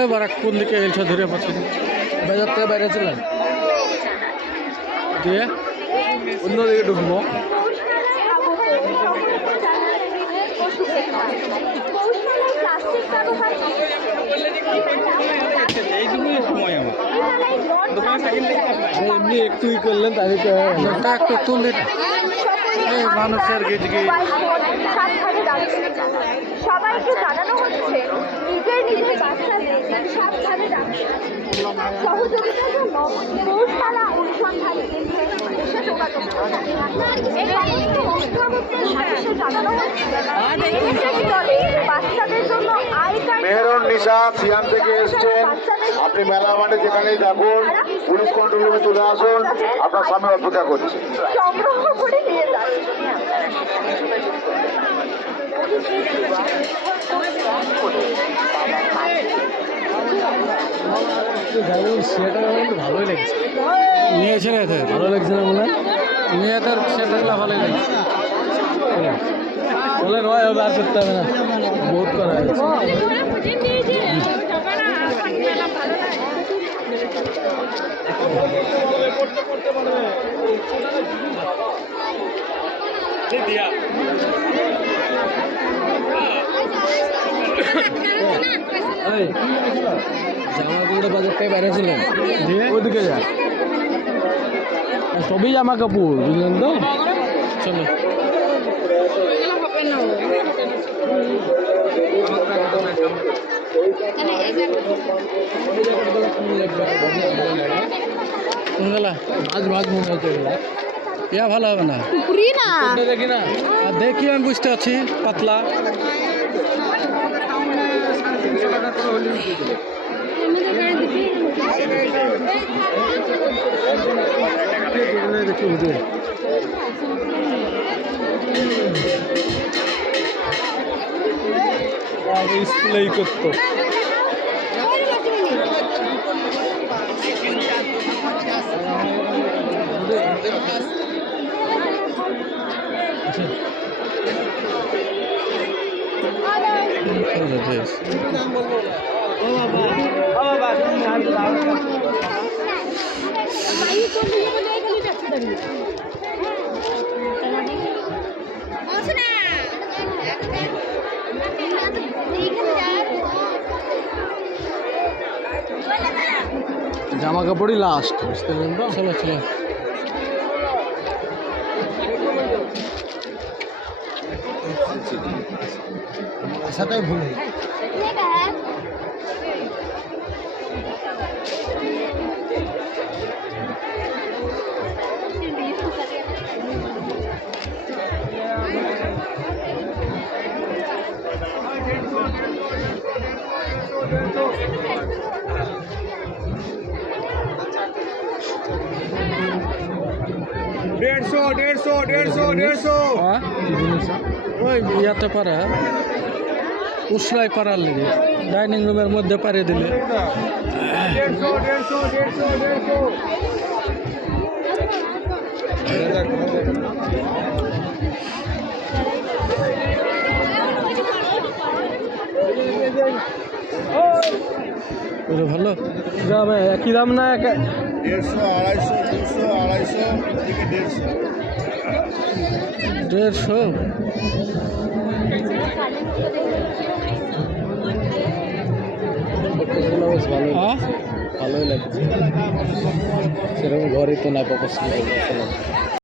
এবার কোন দিকে এলছে ধরে পাচ্ছি বাজার থেকে বাইরে চলেন দিয়ে অন্যদিকে ঢুকবো। এমনি একটুই করলেন তাদেরকে একটু তুলে মানুষের গিজগি সবাইকে জানানো হচ্ছে নিজের বাচ্চাদের সাবধানে রাখতে সহযোগিতার জন্য পৌষমালা অনুসন্ধান কেন্দ্রে এসে যোগাযোগ জানানো হচ্ছে বাচ্চাদের জন্য মেহরুন নিশা সিয়াম থেকে এসছেন। আপনি মেলা মাঠে যেখানেই থাকুন পুলিশ কন্ট্রোল রুমে চলে আসুন, আপনার সামনে অপেক্ষা করছি। সংগ্রহ করে নিয়ে যান। সেটা ভালোই লাগছে নিয়েছে না এতে ভালো লাগছে না বলে নিয়ে তার সেটা ভালোই লাগছে বলে নয় হবে আর করতে হবে না বহুত করা হয়েছে। জামাগুলো বাজার থেকে বেড়েছিলেন ওদিকে যা সবই জামা কাপড় বুঝলেন তো চলো ভাজ ভাজ মনে হচ্ছে ইয়া ভালো হবে না দেখি না আর দেখি আমি বুঝতে পারছি পাতলা দেখি বুঝে স্কুলেই করতো জামা কাপড়ই লাস্ট বুঝতে পারলেন তো চলো চলো আশাটাই ভুল দেড়শো ওই ইয়াতে পারে উসলাই পারার লেগে ডাইনিং রুমের মধ্যে পারে দিলে ভালো দাম একই দাম না 150, 200, 250, 250 150 ভালোই লাগছে সেরকম ঘরে তো না পছন্দ